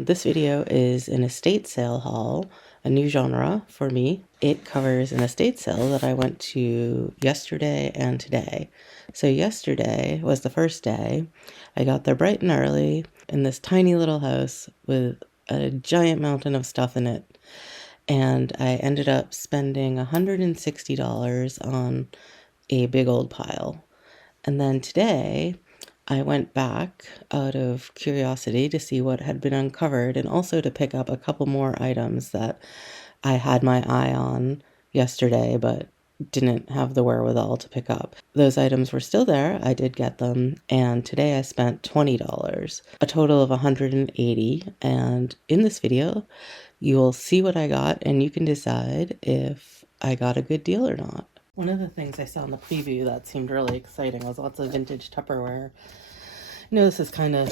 This video is an estate sale haul, a new genre for me. It covers an estate sale that I went to yesterday and today. So yesterday was the first day. I got there bright and early in this tiny little house with a giant mountain of stuff in it. And I ended up spending $160 on a big old pile. And then today, I went back out of curiosity to see what had been uncovered and also to pick up a couple more items that I had my eye on yesterday but didn't have the wherewithal to pick up. Those items were still there. I did get them, and today I spent $20, a total of $180. And in this video, you will see what I got and you can decide if I got a good deal or not. One of the things I saw in the preview that seemed really exciting was lots of vintage Tupperware. I know this is kind of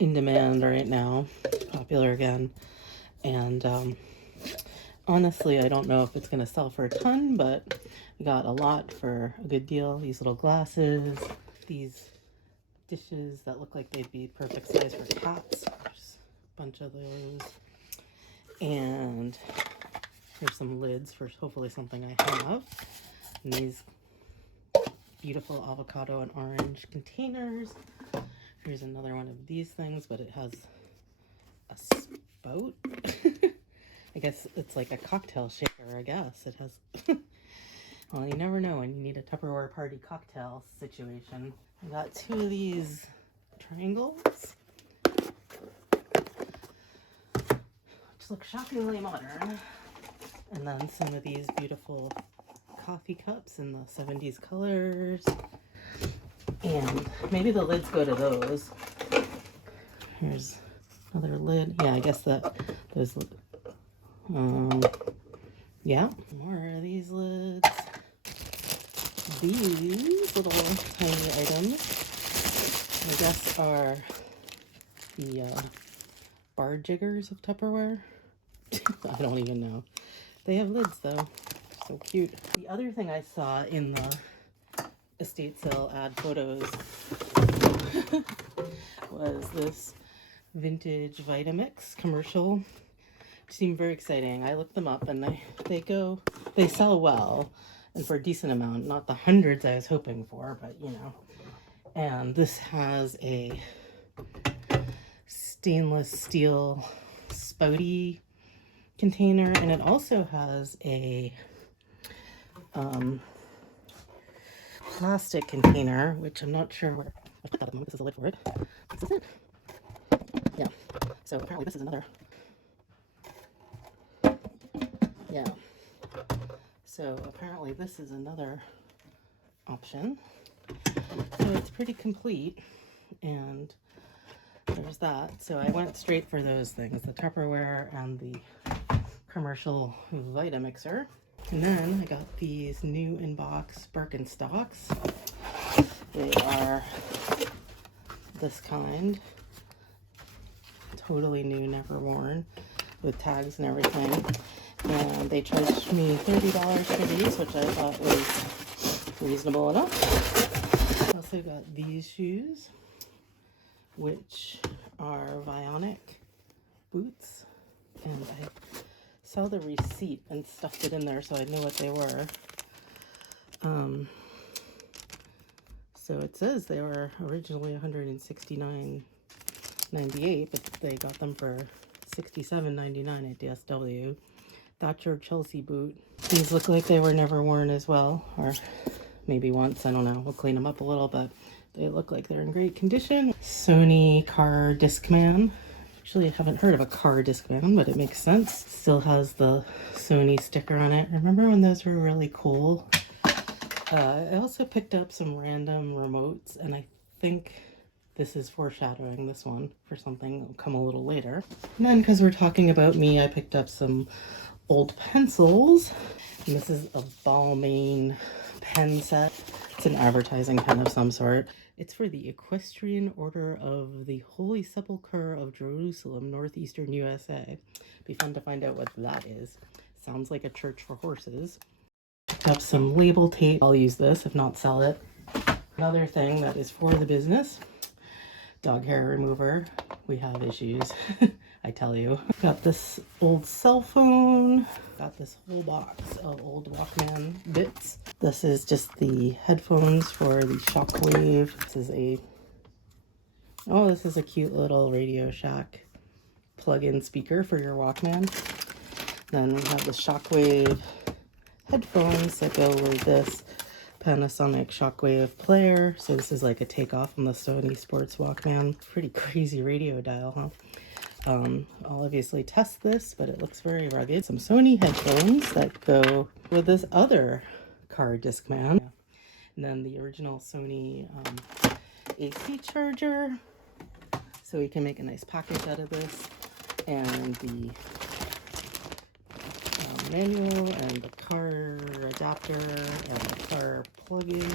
in demand right now, popular again, and honestly, I don't know if it's going to sell for a ton, but we got a lot for a good deal. These little glasses, these dishes that look like they'd be perfect size for cats. There's a bunch of those, and here's some lids for hopefully something I have. And these beautiful avocado and orange containers. Here's another one of these things, but it has a spout. I guess it's like a cocktail shaker, I guess. It has... Well, you never know when you need a Tupperware party cocktail situation. I got two of these triangles, which look shockingly modern. And then some of these beautiful coffee cups in the 70s colors. And maybe the lids go to those. Here's another lid. Yeah, I guess that those, yeah. More of these lids. These little tiny items, I guess, are the bar jiggers of Tupperware. I don't even know. They have lids though. So cute. The other thing I saw in the estate sale ad photos was this vintage Vitamix commercial. It seemed very exciting. I looked them up and they sell well and for a decent amount, not the hundreds I was hoping for, but you know. And this has a stainless steel spouty container, and it also has a plastic container, which I'm not sure where. I put that at the moment. This is a lid for it. This is it. Yeah. So apparently this is another. Yeah. So apparently this is another option. So it's pretty complete, and there's that. So I went straight for those things, the Tupperware and the commercial Vitamixer. And then I got these new in-box Birkenstocks. They are this kind, totally new, never worn, with tags and everything. And they charged me $30 for these, which I thought was reasonable enough. I also got these shoes, which are Vionic boots, and I saw the receipt and stuffed it in there so I knew what they were. So it says they were originally $169.98, but they got them for $67.99 at DSW. Thatcher Chelsea boot. These look like they were never worn as well, or maybe once, I don't know. We'll clean them up a little, but they look like they're in great condition. Sony car Discman. Actually, I haven't heard of a car Discman, but it makes sense. Still has the Sony sticker on it. Remember when those were really cool? I also picked up some random remotes, and I think this is foreshadowing this one for something that'll come a little later. And then, because we're talking about me, I picked up some old pencils. And this is a Balmain pen set. It's an advertising pen of some sort. It's for the Equestrian Order of the Holy Sepulchre of Jerusalem, northeastern USA. Be fun to find out what that is. Sounds like a church for horses. Picked up some label tape. I'll use this, if not sell it. Another thing that is for the business. dog hair remover. We have issues, I tell you. Got this old cell phone. Got this whole box of old Walkman bits. This is just the headphones for the Shockwave. This is a cute little Radio Shack plug-in speaker for your Walkman. Then we have the Shockwave headphones that go with this Panasonic Shockwave player. So this is like a takeoff from the Sony Sports Walkman. Pretty crazy radio dial, huh? I'll obviously test this, but it looks very rugged. Some Sony headphones that go with this other car Discman. And then the original Sony AC charger. So we can make a nice package out of this. And the manual and the car adapter and the car plug-in.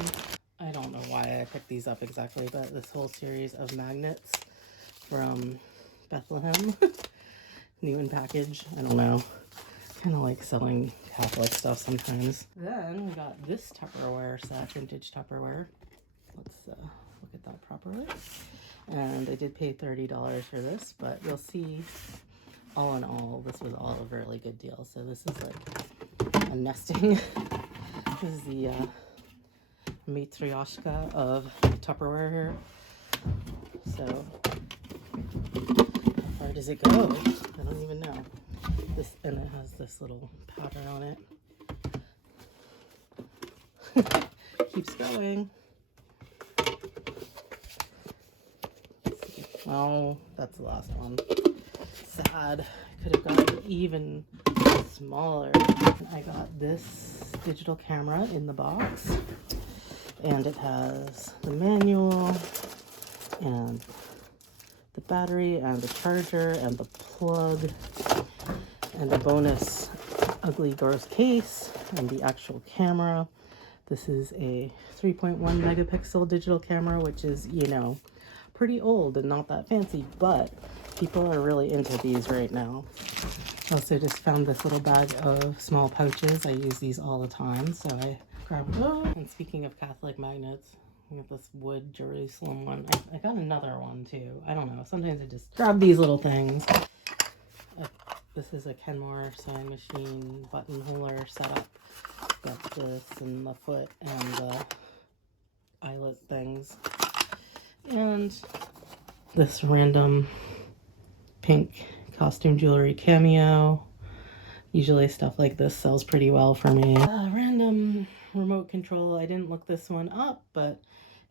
I don't know why I picked these up exactly, but this whole series of magnets from Bethlehem. New in package. I don't know. Kind of like selling Catholic stuff sometimes. Then we got this Tupperware set, vintage Tupperware. Let's look at that properly. And I did pay $30 for this, but you'll see all in all, this was all a really good deal. So this is like a nesting. This is the matryoshka of Tupperware here. So how far does it go? I don't even know. And it has this little pattern on it. Keeps going. Oh, that's the last one. Sad. I could have gotten even smaller. I got this digital camera in the box, and it has the manual and the battery and the charger and the plug and a bonus ugly gross case and the actual camera. This is a 3.1 megapixel digital camera, which is, you know, pretty old and not that fancy, but people are really into these right now. Also just found this little bag of small pouches. I use these all the time, so I grabbed those. And speaking of Catholic magnets, I got this wood Jerusalem one. I got another one too. I don't know. Sometimes I just grab these little things. This is a Kenmore sewing machine buttonholer setup. Got this and the foot and the eyelet things. And this random pink costume jewelry cameo. Usually stuff like this sells pretty well for me. Random remote control. I didn't look this one up, but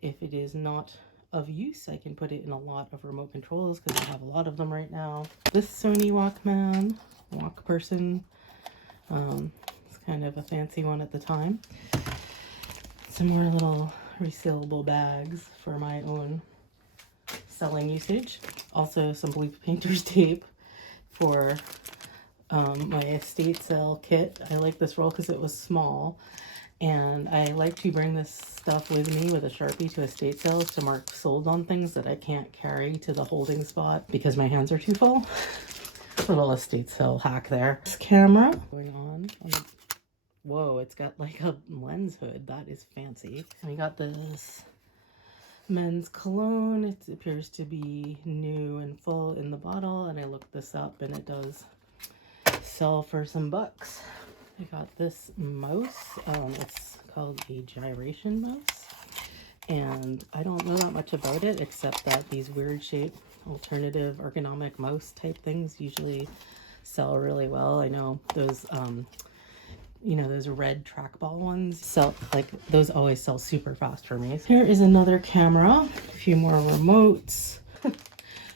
if it is not of use, I can put it in a lot of remote controls because I have a lot of them right now. This Sony Walkman, Walk Person. It's kind of a fancy one at the time. Some more little resealable bags for my own selling usage. Also some blue painter's tape for my estate sale kit. I like this roll because it was small, and I like to bring this stuff with me with a Sharpie to estate sales to mark sold on things that I can't carry to the holding spot because my hands are too full. Little estate sale hack there. This camera going on. Whoa, it's got like a lens hood. That is fancy. I got this men's cologne. It appears to be new and full in the bottle, and I looked this up and it does sell for some bucks. I got this mouse. It's called a gyration mouse, and I don't know that much about it except that these weird shaped alternative ergonomic mouse type things usually sell really well. I know those you know, those red trackball ones sell, like, those always sell super fast for me. Here is another camera, a few more remotes,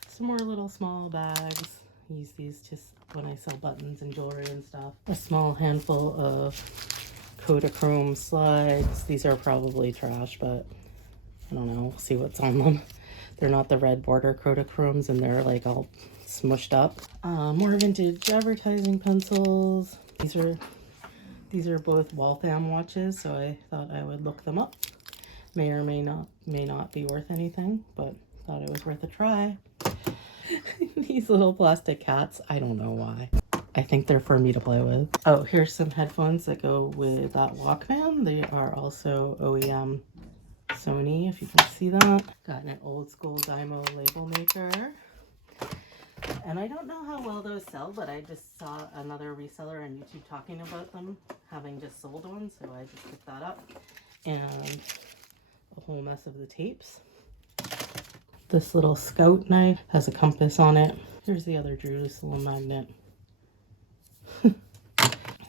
some more little small bags. I use these just when I sell buttons and jewelry and stuff. A small handful of Kodachrome slides. These are probably trash, but I don't know, we'll see what's on them. They're not the red border Kodachromes, and they're like all smushed up. More vintage advertising pencils. These are both Waltham watches, so I thought I would look them up. May or may not be worth anything, but thought it was worth a try. These little plastic cats, I don't know why. I think they're for me to play with. Oh, here's some headphones that go with that Walkman. They are also OEM Sony, if you can see that. Got an old school Dymo label maker. And I don't know how well those sell, but I just saw another reseller on YouTube talking about them, having just sold one, so I just picked that up. And a whole mess of the tapes. This little Scout knife has a compass on it. Here's the other Jerusalem magnet.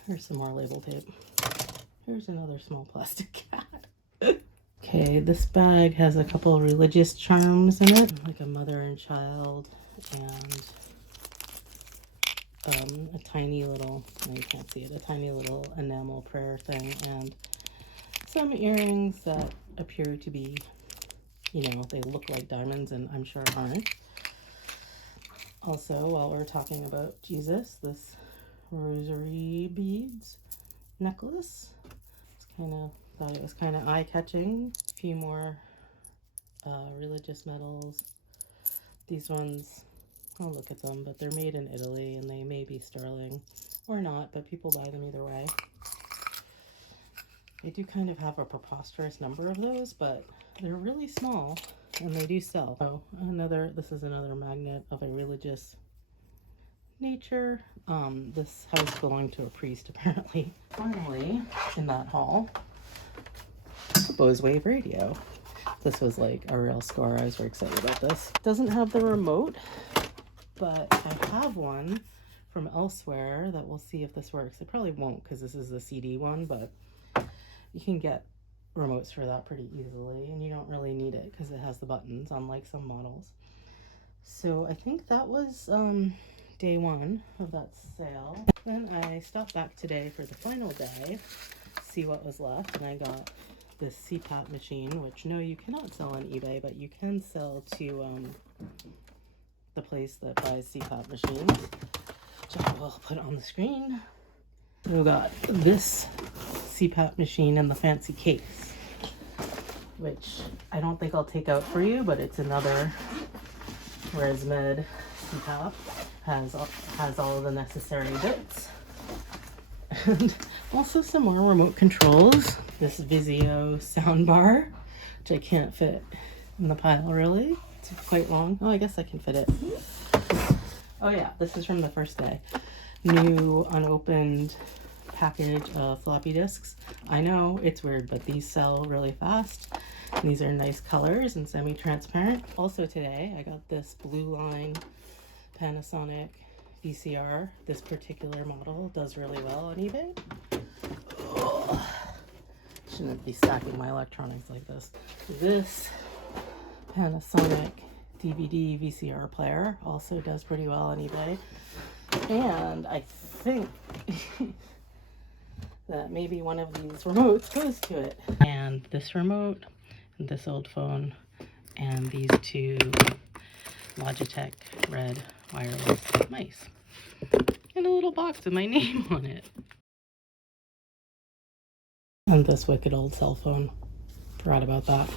Here's some more label tape. Here's another small plastic cat. Okay, this bag has a couple of religious charms in it, like a mother and child, and a tiny little, no you can't see it, a tiny little enamel prayer thing, and some earrings that appear to be, you know, they look like diamonds and I'm sure aren't. Also, while we're talking about Jesus, this rosary beads necklace. Thought it was kind of eye-catching. A few more religious medals. These ones, I'll look at them, but they're made in Italy and they may be sterling or not, but people buy them either way. They do kind of have a preposterous number of those, but they're really small and they do sell. Oh, this is another magnet of a religious nature. This house belonged to a priest apparently. Finally, in that haul, Bose Wave radio. This was like a real score. I was very excited about this. Doesn't have the remote, but I have one from elsewhere that we'll see if this works. It probably won't because this is the CD one, but you can get remotes for that pretty easily and you don't really need it because it has the buttons, unlike some models. So I think that was day one of that sale. Then I stopped back today for the final day, see what was left, and I got this CPAP machine, which no, you cannot sell on eBay, but you can sell to the place that buys CPAP machines, which I will put on the screen. So we got this CPAP machine in the fancy case, which I don't think I'll take out for you, but it's another ResMed CPAP. Has all the necessary bits. And also some more remote controls. This Vizio soundbar, which I can't fit in the pile really. It's quite long. Oh, I guess I can fit it. Oh yeah, this is from the first day. New unopened package of floppy disks. I know it's weird, but these sell really fast. And these are nice colors and semi-transparent. Also today, I got this Blue Line Panasonic VCR. This particular model does really well on eBay. Ugh. Shouldn't be stacking my electronics like this. This Panasonic DVD VCR player also does pretty well on eBay. And I think that maybe one of these remotes goes to it. And this remote, this old phone, and these two Logitech red wireless mice. And a little box with my name on it. And this wicked old cell phone. Forgot about that.